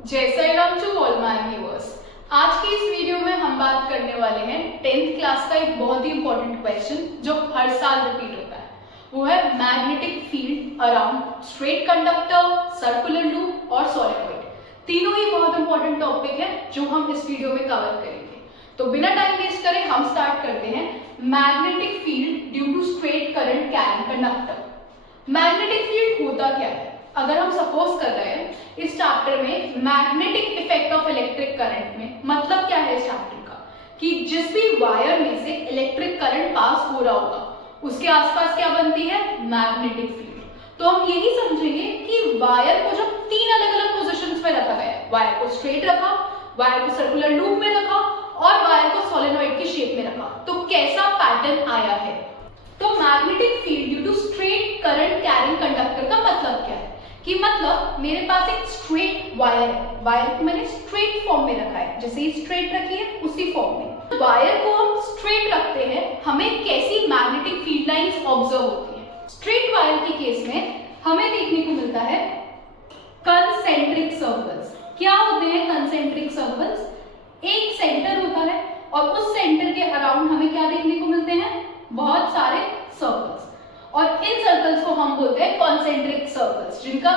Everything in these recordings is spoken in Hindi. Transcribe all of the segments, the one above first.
जय Sai Ram to all my viewers. आज की इस वीडियो में हम बात करने वाले हैं 10th क्लास का एक बहुत ही इंपॉर्टेंट क्वेश्चन जो हर साल रिपीट होता है। वो है magnetic field around straight conductor, circular loop और सॉलिनॉइड। तीनों ही बहुत इंपॉर्टेंट टॉपिक है जो हम इस वीडियो में कवर करेंगे। तो बिना टाइम वेस्ट करे हम स्टार्ट करते हैं। Magnetic field due to straight current carrying conductor. Magnetic field होता क्या है? अगर हम सपोज कर रहे हैं इस चैप्टर में magnetic effect of electric current में, मतलब क्या है इस चैप्टर का कि जिस भी वायर में से इलेक्ट्रिक करंट पास हो रहा होगा उसके आसपास क्या बनती है? Magnetic field. तो हम यही समझेंगे कि वायर को जब तीन अलग अलग पोजीशंस में रखा गया है, वायर को स्ट्रेट रखा, वायर को सर्कुलर लूप में रखा और वायर को सोलेनॉइड की शेप में रखा, तो कैसा पैटर्न आया है। तो magnetic field due to straight current carrying conductor का मतलब क्या है कि मतलब मेरे पास एक स्ट्रेट वायर है, वायर को मैंने स्ट्रेट फॉर्म में रखा है, जैसे ही स्ट्रेट रखी है उसी फॉर्म में। वायर को हम स्ट्रेट रखते हैं, हमें कैसी मैग्नेटिक फील्ड लाइंस ऑब्जर्व होती है। स्ट्रेट वायर के केस में हमें देखने को मिलता है कंसेंट्रिक सर्कल्स। क्या होते हैं कंसेंट्रिक सर्कल्स? एक सेंटर होता है और उस सेंटर के अराउंड हमें क्या देखने को मिलते हैं? बहुत सारे सर्कल्स, और इन सर्कल्स को हम बोलते हैं कॉन्सेंट्रिक सर्कल्स, जिनका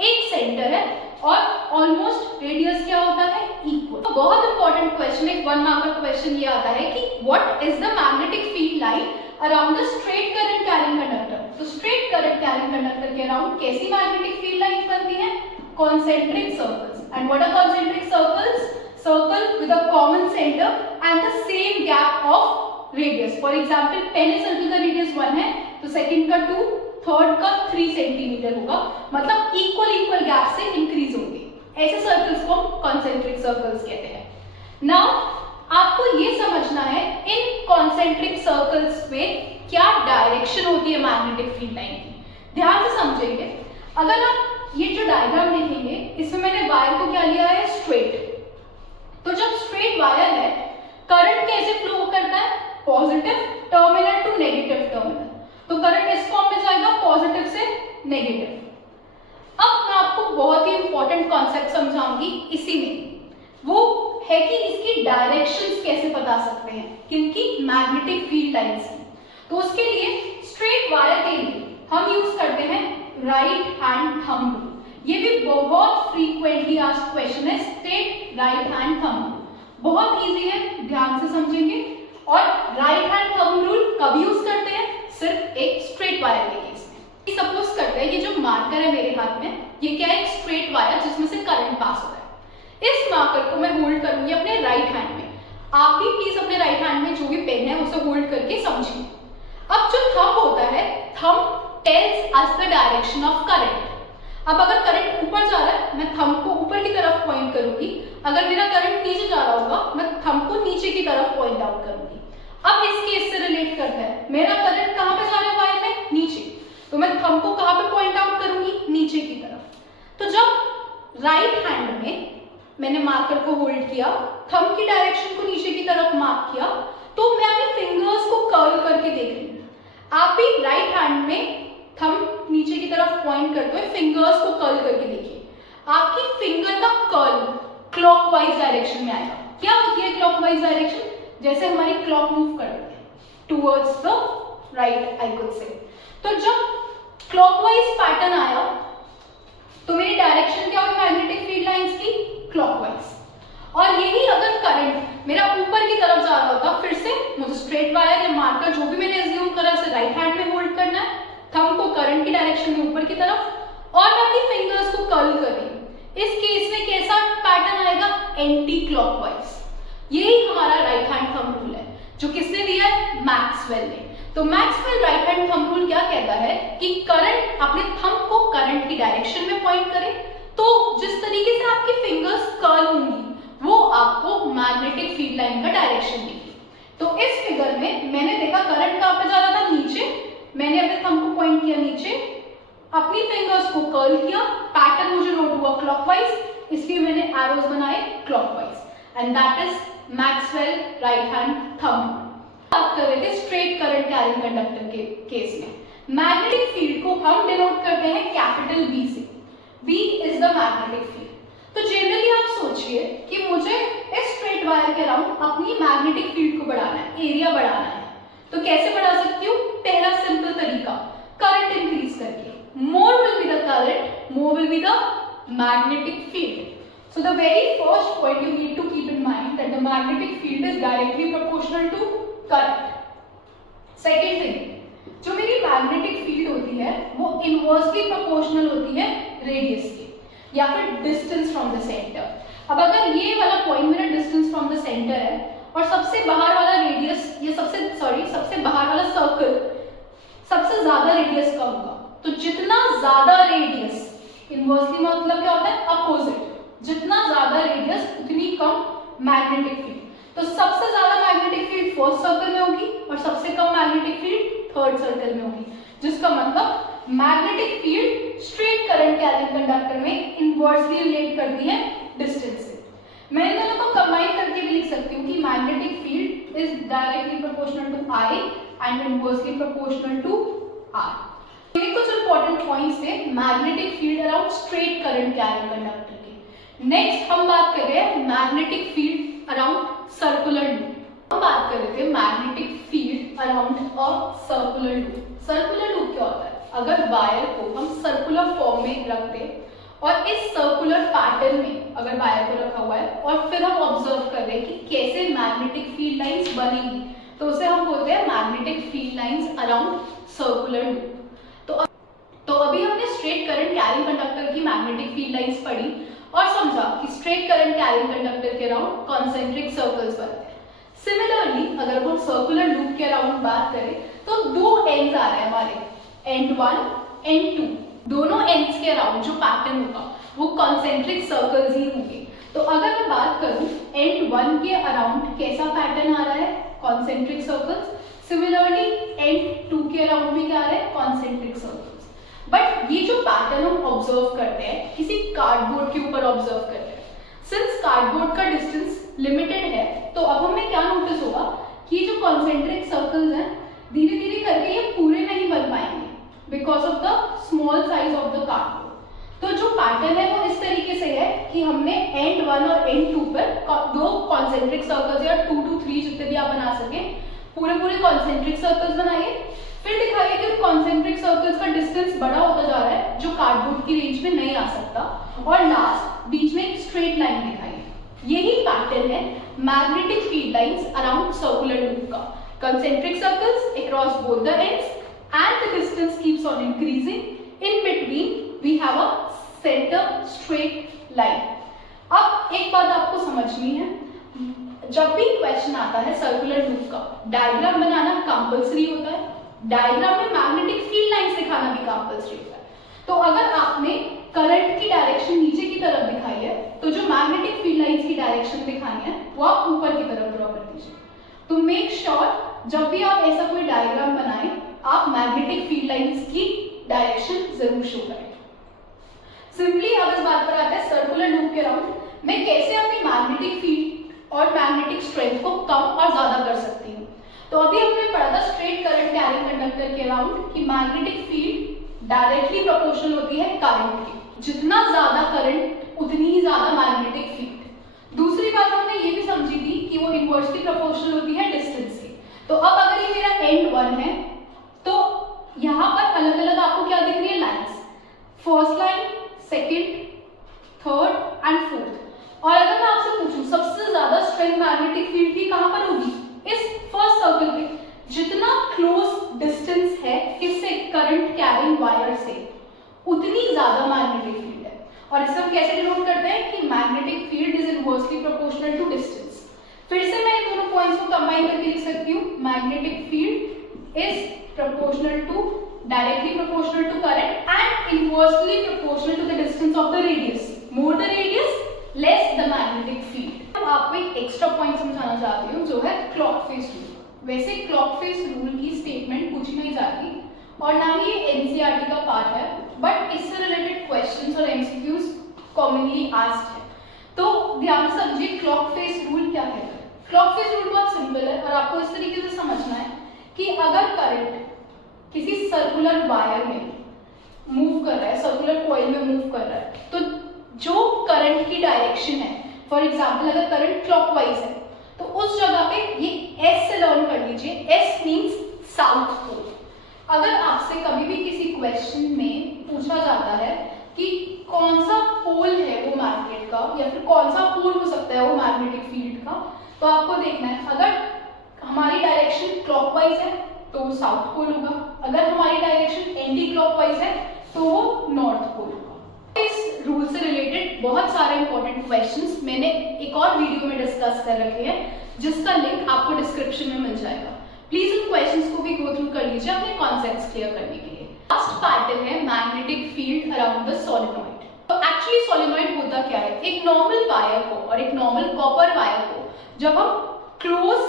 एक सेंटर है और ऑलमोस्ट रेडियस क्या होता है? इक्वल। तो बहुत इंपॉर्टेंट क्वेश्चन, एक 1 मार्क का क्वेश्चन ये आता है कि what is the magnetic field line around the straight current carrying conductor. तो स्ट्रेट करंट कैरिंग कंडक्टर के अराउंड कैसी मैग्नेटिक फील्ड लाइन बनती है? Concentric circles. And what are concentric circles? Circle with a common centre and the same gap of radius. For example पहले सर्कल का रेडियस 1 है तो सेकंड का 2, थर्ड का 3 सेंटीमीटर होगा, मतलब इक्वल गैप से इंक्रीज होंगे। ऐसे सर्कल्स को हम कॉन्सेंट्रिक सर्कल्स कहते हैं। नाउ आपको ये समझना है इन कॉन्सेंट्रिक सर्कल्स में क्या डायरेक्शन होती है मैग्नेटिक फील्ड लाइन की। ध्यान से समझेंगे। अगर आप ये जो डायग्राम देखेंगे इसमें मैंने वायर को क्या लिया है? स्ट्रेट। तो जब स्ट्रेट वायर है, करंट कैसे फ्लो करता है? Positive terminal to negative terminal. तो करंट इस फॉर्म में जाएगा पॉजिटिव से नेगेटिव। अब मैं आपको बहुत ही इंपॉर्टेंट कॉन्सेप्ट समझाऊंगी इसी में, वो है कि इसकी डायरेक्शंस कैसे बता सकते हैं, किनकी? मैग्नेटिक फील्ड लाइंस की। तो उसके लिए स्ट्रेट वायर के लिए हम यूज करते हैं राइट हैंड थंब रूल। ये भी बहुत फ्रीक्वेंटली आस्क्ड क्वेश्चन है, straight right hand thumb rule. बहुत इजी है, ध्यान से समझेंगे। और राइट हैंड थंब रूल कब यूज करते हैं? सिर्फ एक स्ट्रेट वायर के केस में। सपोज करते हैं ये जो मार्कर है मेरे हाथ में, ये क्या है? एक स्ट्रेट वायर जिसमें से करंट पास हो रहा है। इस मार्कर को मैं होल्ड करूंगी अपने राइट हैंड में। आप भी प्लीज अपने राइट हैंड में जो भी पेन है उसे होल्ड करके समझिए। अब जो थंब होता है, thumb tells us the direction of current. अब अगर करंट ऊपर जा रहा है, मैं थंब को ऊपर की तरफ पॉइंट करूंगी। अगर मेरा करंट नीचे जा रहा होगा, मैं थंब को नीचे की तरफ पॉइंट आउट करूंगी। अब इस केस से रिलेट करता है, मेरा करंट कहां पे जा रहा है वायर में? नीचे। तो मैं थंब को कहां पे पॉइंट आउट करूंगी? नीचे की तरफ। तो जब राइट हैंड में मैंने मार्कर को होल्ड किया, थंब की डायरेक्शन को नीचे की तरफ मार्क किया, तो मैं अपने फिंगर्स को कर्ल करके देख रही हूँ। आप भी राइट हैंड में थंब नीचे की तरफ पॉइंट करते हुए फिंगर्स को कर्ल करके देखिए। आपकी फिंगर का कर्ल क्लॉकवाइज डायरेक्शन में आएगा। क्या होती है क्लॉकवाइज डायरेक्शन? जैसे हमारी क्लॉक मूव करती है towards the right, I could say. तो जब क्लॉकवाइज पैटर्न आया तो मेरी डायरेक्शन क्या हुई मैग्नेटिक फील्ड लाइंस की? क्लॉकवाइज। और यही अगर करंट मेरा ऊपर की तरफ जा रहा होता, फिर से मुझे स्ट्रेट वायर या मार्कर जो भी मैंने एज्यूम करा उसे राइट हैंड में होल्ड करना है, थंब को करंट की डायरेक्शन में ऊपर की तरफ, और मैं अपनी फिंगर्स को कर्ल कर रही हूं। इस केस में कैसा पैटर्न आएगा? Anti clockwise. यही हमारा राइट हैंड थंब रूल है, जो किसने दिया है? मैक्सवेल ने। तो Maxwell right hand thumb rule क्या कहता है कि करंट अपने थंब को करंट की डायरेक्शन में पॉइंट करे, तो जिस तरीके से आपकी फिंगर्स कर्ल होंगी वो आपको मैग्नेटिक फील्ड लाइन का डायरेक्शन देगी। तो इस फिगर में मैंने देखा करंट कहां पे जा रहा था? नीचे। मैंने अपने थंब को पॉइंट किया नीचे, अपनी फिंगर्स को कर्ल किया, पैटर्न मुझे नोट हुआ क्लॉकवाइज, इसलिए मैंने एरोज बनाए clockwise, and that is Maxwell right hand thumb rule. बात कर रहे थे स्ट्रेट करंट कैरिंग कंडक्टर के केस में। मैग्नेटिक फील्ड को हम डिनोट करते हैं कैपिटल बी से। B is the magnetic field. तो जनरली सोचिए कि मुझे इस स्ट्रेट वायर के अराउंड अपनी मैग्नेटिक फील्ड को बढ़ाना है, एरिया बढ़ाना है, तो कैसे बढ़ा सकती हूँ? पहला सिंपल तरीका, करंट इंक्रीज करके। More will be the current, more will be the magnetic field. So the very first point you need to keep in mind that the magnetic field is directly proportional to current. Second thing, जो मेरी मैग्नेटिक फील्ड होती है वो इनवर्सली प्रोपोर्शनल होती है रेडियस के या फिर डिस्टेंस फ्रॉम द सेंटर. अब अगर ये वाला पॉइंट मेरा डिस्टेंस फ्रॉम द सेंटर है और सबसे बाहर वाला रेडियस, ये सबसे बाहर वाला सर्कल सबसे ज्यादा रेडियस का होगा, तो जितना ज्यादा रेडियस, इनवर्सली मतलब क्या होता है? अपोजिट. जितना ज्यादा रेडियस उतनी कम मैग्नेटिक फील्ड. तो सबसे ज्यादा मैग्नेटिक फील्ड फर्स्ट सर्कल में होगी और सबसे कम मैग्नेटिक फील्ड थर्ड सर्कल में होगी, जिसका मतलब magnetic field straight current carrying conductor में इनवर्सली रिलेट करती है डिस्टेंस से. मैं इन दोनों को कंबाइन करके भी लिख सकती हूँ कि magnetic field is directly proportional to I and inversely proportional to R. ये कुछ इंपॉर्टेंट पॉइंट्स थे magnetic field around straight current carrying conductor के. नेक्स्ट हम बात कर रहे हैं magnetic field around circular loop. हम बात कर रहे थे magnetic field around a circular loop. Circular loop क्या होता है? अगर वायर को हम सर्कुलर फॉर्म में रखते और इस सर्कुलर पैटर्न में अगर वायर को रखा हुआ है और फिर हम ऑब्जर्व कर रहे हैं कि कैसे मैग्नेटिक फील्ड लाइंस बनेंगी, तो उसे हम बोलते हैं magnetic field lines around circular loop. तो अभी हमने स्ट्रेट करंट कैरिंग कंडक्टर की मैग्नेटिक फील्ड लाइंस पढ़ी और समझा कि स्ट्रेट करंट कैरिंग कंडक्टर के अराउंड कॉन्सेंट्रिक सर्कल्स बनते हैं. सिमिलरली अगर हम सर्कुलर लूप के अराउंड बात करें तो दो एंड्स आ रहे हैं हमारे, एंड 1 एंड 2. दोनों एंड्स के अराउंड जो पैटर्न होगा वो कॉन्सेंट्रिक सर्कल्स ही होंगे. तो अगर मैं बात करूं एंड 1 के अराउंड कैसा पैटर्न आ रहा है? Concentric circles. सिमिलरली एंड 2 के अराउंड भी क्या आ रहा है? Concentric circles. बट ये जो पैटर्न हम ऑब्जर्व करते हैं किसी कार्डबोर्ड के ऊपर ऑब्जर्व करते हैं, सिंस कार्डबोर्ड का डिस्टेंस लिमिटेड है तो अब हमें क्या नोटिस होगा कि जो कॉन्सेंट्रिक सर्कल्स हैं धीरे धीरे करके ये पूरे नहीं बन पाएंगे because of the small size of the cardboard. तो जो पैटर्न है वो इस तरीके से है कि हमने एंड 1 और एंड 2 पर दो कॉन्सेंट्रिक सर्कल्स या 2 to 3 जितने भी आप बना सके पूरे कॉन्सेंट्रिक सर्कल्स बनाइए. फिर दिखाइए कि कॉन्सेंट्रिक सर्कल्स का डिस्टेंस बड़ा होता जा रहा है जो कार्डबोर्ड की रेंज में नहीं आ सकता, और लास्ट बीच में एक स्ट्रेट लाइन दिखाइए. यही पैटर्न है magnetic field lines around circular loop का. Concentric circles across both the ends and the distance keeps on increasing. In between we have a center straight line. अब एक बात आपको समझनी है, जब भी क्वेश्चन आता है सर्कुलर लूप का डायग्राम बनाना कंपल्सरी होता है, डायग्राम में मैग्नेटिक फील्ड लाइंस दिखाना भी कंपल्सरी होता है. तो अगर आपने करंट की डायरेक्शन नीचे की तरफ दिखाई है तो जो मैग्नेटिक फील्ड लाइंस की डायरेक्शन दिखानी है वो आप ऊपर की तरफ ड्रॉ कर दीजिए. तो मेक श्योर जब भी आप ऐसा कोई डायग्राम बनाएं आप मैग्नेटिक फील्ड लाइंस की डायरेक्शन जरूर शो करें. सिंपली अब इस बात पर आते हैं सर्कुलर लूप के अराउंड मैं कैसे अपनी मैग्नेटिक फील्ड और मैग्नेटिक स्ट्रेंथ को कम और ज्यादा कर सकती हूँ. तो अभी हमने पढ़ा था स्ट्रेट करंट कैरिंग कंडक्टर के अराउंड कि मैग्नेटिक फील्ड डायरेक्टली प्रोपोर्शनल होती है करंट की. जितना ज्यादा करंट उतनी ही ज्यादा मैग्नेटिक फील्ड. दूसरी बात हमने ये भी समझी थी कि वो इनवर्सली प्रोपोर्शनल होती है डिस्टेंस की. तो अब अगर ये मेरा एंड 1 है तो यहाँ पर अलग अलग आपको क्या दिख रही है? Lines. First line, second, third and fourth. और अगर मैं आपसे पूछूं सबसे ज्यादा स्ट्रेंथ मैग्नेटिक फील्ड की कहाँ पर होगी? इस फर्स्ट सर्कल पे. जितना क्लोज डिस्टेंस है इससे करंट कैरिंग वायर से उतनी ज्यादा मैग्नेटिक फील्ड है. और इसे हम कैसे डिनोट करते हैं कि magnetic field is inversely proportional to distance. फिर से मैं इन दोनों पॉइंट्स को कंबाइन करके लिख सकती हूँ. Magnetic field is proportional to directly proportional to current and inversely proportional to the distance of the radius. More the radius, less the magnetic field. अब आपको एक एक्स्ट्रा पॉइंट समझाना चाहती हूँ जो है क्लॉक फेस रूल. वैसे क्लॉक फेस रूल की स्टेटमेंट पूछी नहीं जाती और ना ही ये एनसीईआरटी का पार्ट है, बट इससे रिलेटेड क्वेश्चंस और एमसीक्यूज कॉमनली आस्क्ड है. तो ध्यान से समझिए क्लॉक फेस रूल क्या कहता है. क्लॉक फेस रूल बहुत सिंपल है और आपको इस तरीके से समझना है कि अगर करंट किसी सर्कुलर वायर में मूव कर रहा है, सर्कुलर कॉइल में मूव कर रहा है, तो जो करंट की डायरेक्शन है फॉर एग्जाम्पल अगर करंट क्लॉकवाइज है तो उस जगह पे ये एस से लर्न कर लीजिए, एस मीन्स साउथ पोल। अगर आपसे कभी भी किसी क्वेश्चन में पूछा जाता है कि कौन सा पोल है वो मैग्नेट का या फिर कौन सा पोल हो सकता है वो मैग्नेटिक फील्ड का, तो आपको देखना है अगर हमारी डायरेक्शन क्लॉकवाइज है तो वो साउथ पोल होगा, अगर हमारी डायरेक्शन एंटी क्लॉकवाइज है तो वो नॉर्थ पोल होगा। इस रूल से रिलेटेड बहुत सारे इंपॉर्टेंट क्वेश्चंस मैंने एक और वीडियो में डिस्कस कर रखे हैं जिसका लिंक आपको डिस्क्रिप्शन में मिल जाएगा। प्लीज उन क्वेश्चंस को भी गो थ्रू कर लीजिए अपने कॉन्सेप्ट्स क्लियर करने के लिए। लास्ट पैटर्न है magnetic field around the solenoid. तो एक्चुअली सोलेनॉइड होता क्या है, एक नॉर्मल वायर को और एक नॉर्मल कॉपर वायर को जब हम क्लोज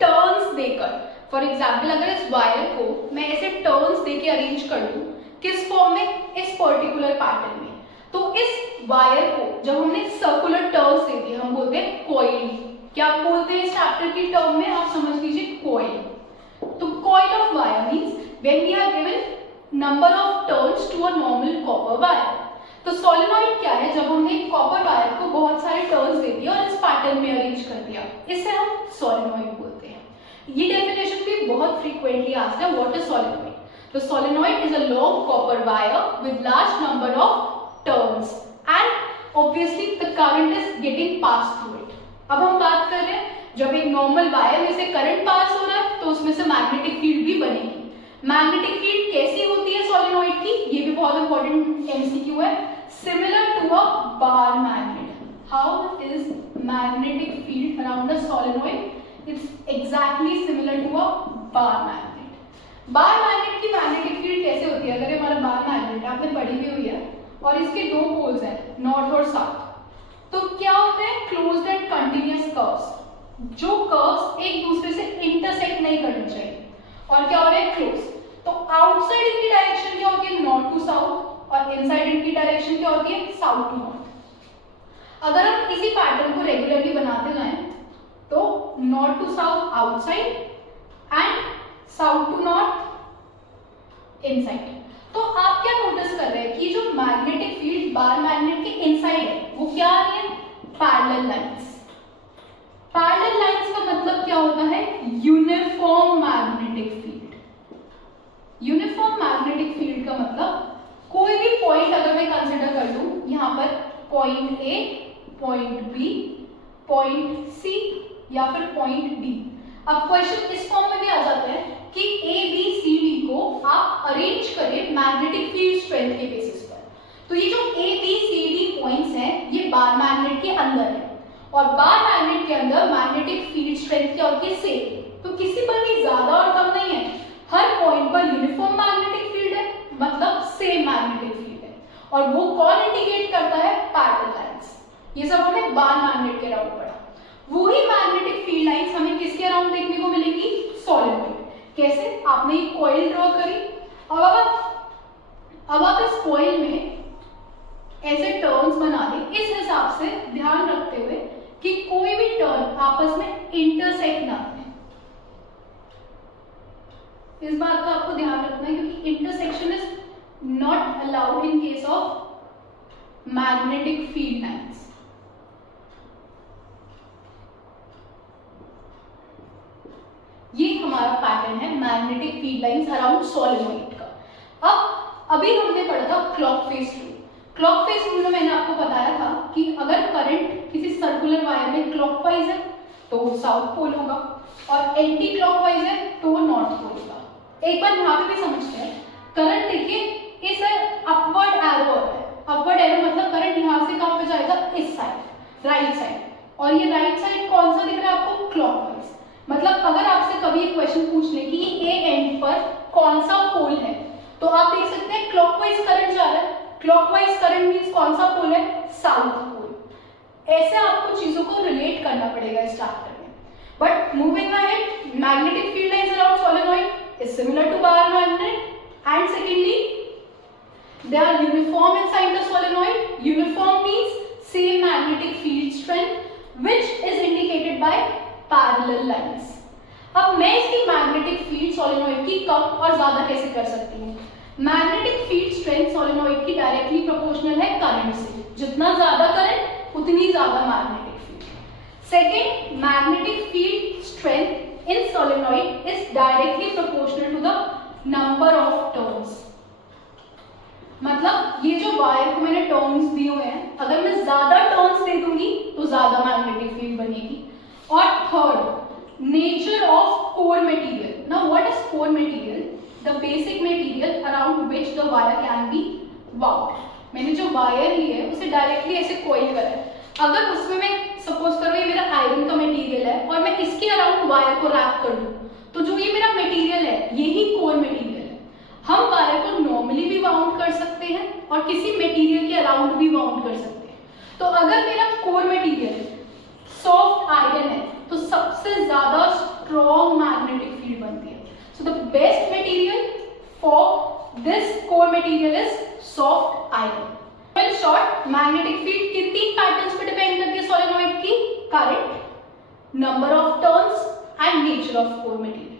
टर्न्स देकर, फॉर एग्जाम्पल अगर इस वायर को मैं ऐसे टर्न्स देके अरेंज कर दूं किस फॉर्म में, इस पर्टिकुलर पैटर्न में, तो इस वायर को जब हमने सर्कुलर टर्न्स दे दिए हम बोलते हैं कॉइल। क्या बोलते हैं इस चैप्टर की टर्म में, आप समझ लीजिए कॉइल। तो coil of wire means when we are given number of turns to a normal copper wire. तो सोलेनॉइड क्या है, जब हमने कॉपर वायर को बहुत सारे टर्न्स दे दिए और इस पैटर्न में अरेंज कर दिया, इसे हम सोलेनॉइड बोलते हैं। ये डेफिनेशन भी बहुत फ्रीक्वेंटली आस्क्ड है, व्हाट इज सोलेनॉइड। तो solenoid is a long copper wire with large number of turns and obviously the current is getting pass through it. अब हम बात कर रहे हैं जब एक नॉर्मल वायर में से करंट पास हो रहा है तो उसमें से मैग्नेटिक फील्ड भी बनेगी। मैग्नेटिक फील्ड कैसी होती है सोलेनॉइड की, ये भी बहुत इंपॉर्टेंट एमसीक्यू है। Similar to a bar magnet. How is magnetic field around a solenoid? It's exactly similar to a bar magnet. Bar magnet की मैग्नेटिक फील्ड कैसे होती है, अगर हमारा बार मैग्नेट आपने पढ़ी भी हुई है और इसके दो पोल्स हैं नॉर्थ और साउथ, तो क्या होते हैं क्लोज्ड एंड कंटिन्यूअस कर्व्स, जो कर्व्स एक दूसरे से इंटरसेक्ट नहीं करने चाहिए, और क्या हो रहा है क्लोज। तो आउटसाइड इनकी डायरेक्शन क्या होती है, नॉर्थ टू साउथ, और इनसाइड इनकी डायरेक्शन क्या होती है, साउथ टू नॉर्थ। अगर हम इसी पैटर्न को रेगुलरली बनाते जाएं तो north to south outside and south to north inside. तो आप क्या नोटिस कर रहे हैं कि जो मैग्नेटिक फील्ड बार मैग्नेट के इनसाइड है वो क्या आ रही है, पैरेलल लाइंस। पैरेलल लाइंस का मतलब क्या होता है, uniform magnetic field. Uniform magnetic field का मतलब कोई भी पॉइंट अगर मैं कंसीडर कर लूं, यहां पर point A, point B, point C या फिर पॉइंट डी। अब क्वेश्चन इस फॉर्म में भी आ जाता है कि ए बी सी डी को आप अरेंज करें मैग्नेटिक फील्ड स्ट्रेंथ के बेसिस पर। तो ये जो A B C D points हैं ये बार मैग्नेट के अंदर है, और बार मैग्नेट के अंदर मैग्नेटिक फील्ड स्ट्रेंथ क्या होती है, सेम। तो किसी पर भी ज्यादा और कम नहीं है, हर पॉइंट पर यूनिफॉर्म मैग्नेटिक फील्ड है, मतलब सेम मैग्नेटिक फील्ड है, और वो कौन इंडिकेट करता है, पैरेलल लाइंस। ये सब हमें बार मैग्नेट के अराउंड पढ़ा। वही मैग्नेटिक फील्ड लाइंस हमें किसके अराउंड देखने को मिलेगी, सोलेनॉइड। कैसे, आपने एक कॉइल ड्रॉ करी, अब आप इस कॉइल में ऐसे टर्न्स बना दें, इस हिसाब से ध्यान रखते हुए कि कोई भी टर्न आपस में इंटरसेक्ट ना करें। इस बात का आपको ध्यान रखना है क्योंकि intersection is not allowed in case of magnetic field lines. ये हमारा पैटर्न है magnetic field lines around solenoid का। अब अभी हमने पढ़ा था clock phase rule. Clock phase rule में मैंने आपको बताया था कि अगर करंट किसी सर्कुलर वायर में क्लॉकवाइज है तो वो साउथ पोल होगा, और एंटी क्लॉकवाइज है तो वो नॉर्थ पोल होगा। एक बार यहाँ पे भी समझते हैं, करंट देखिए इस अपवर्ड एरो है, अपवर्ड एरो मतलब करंट यहाँ से कहाँ पे जाएगा, इस साइड, राइट साइड, और ये राइट साइड कौन सा दिख रहा है आपको, क्लॉकवाइज। मतलब अगर आपसे कभी एक क्वेश्चन पूछ ले कि ये ए एंड पर कौन सा पोल है, तो आप देख सकते हैं क्लॉकवाइज करंट जा रहा है, क्लॉकवाइज करंट मींस कौन सा पोल है, साउथ पोल। ऐसे आपको चीजों को रिलेट करना पड़ेगा इस चैप्टर में। But moving ahead, magnetic field lines around solenoid is similar to bar magnet, and secondly they are uniform inside the solenoid. Uniform means same magnetic field strength which is indicated by parallel lines. अब मैं इसकी मैग्नेटिक फील्ड सोलेनॉइड की कम और ज्यादा कैसे कर सकती हूँ। मैग्नेटिक फील्ड स्ट्रेंथ सोलेनॉइड की डायरेक्टली प्रोपोर्शनल है करंट से। जितना ज्यादा करंट उतनी ज्यादा magnetic field. Second, magnetic field strength in solenoid is directly proportional to the number of turns. मतलब ये जो वायर को मैंने टर्न्स दिए हुए हैं, अगर मैं ज्यादा टर्न्स दे दूंगी तो ज्यादा मैग्नेटिक फील्ड बनेगी. और third, nature of core material. Now what is core material? The basic material around which the wire can be wound. मैंने जो वायर ली है उसे डायरेक्टली ऐसे कोइल करा है. अगर उसमें मैं सपोज करो ये मेरा आयरन का मटेरियल है और मैं इसके अराउंड वायर को रैप कर दूं, तो जो ये मेरा मटेरियल है यही कोर मटेरियल है. हम वायर को नॉर्मली भी वाउंड कर सकते हैं और किसी मटेरियल के अराउंड भी वाउंड कर सकते हैं. तो अगर मेरा कोर मटेरियल सॉफ्ट आयरन है तो सबसे ज्यादा स्ट्रॉन्ग मैग्नेटिक फील्ड बनती है. So the best material for this core material is soft iron. In short, magnetic field किन तीन पैटर्न्स पर डिपेंड करती है सोलेनॉइड की? Current, number of turns and nature of core material.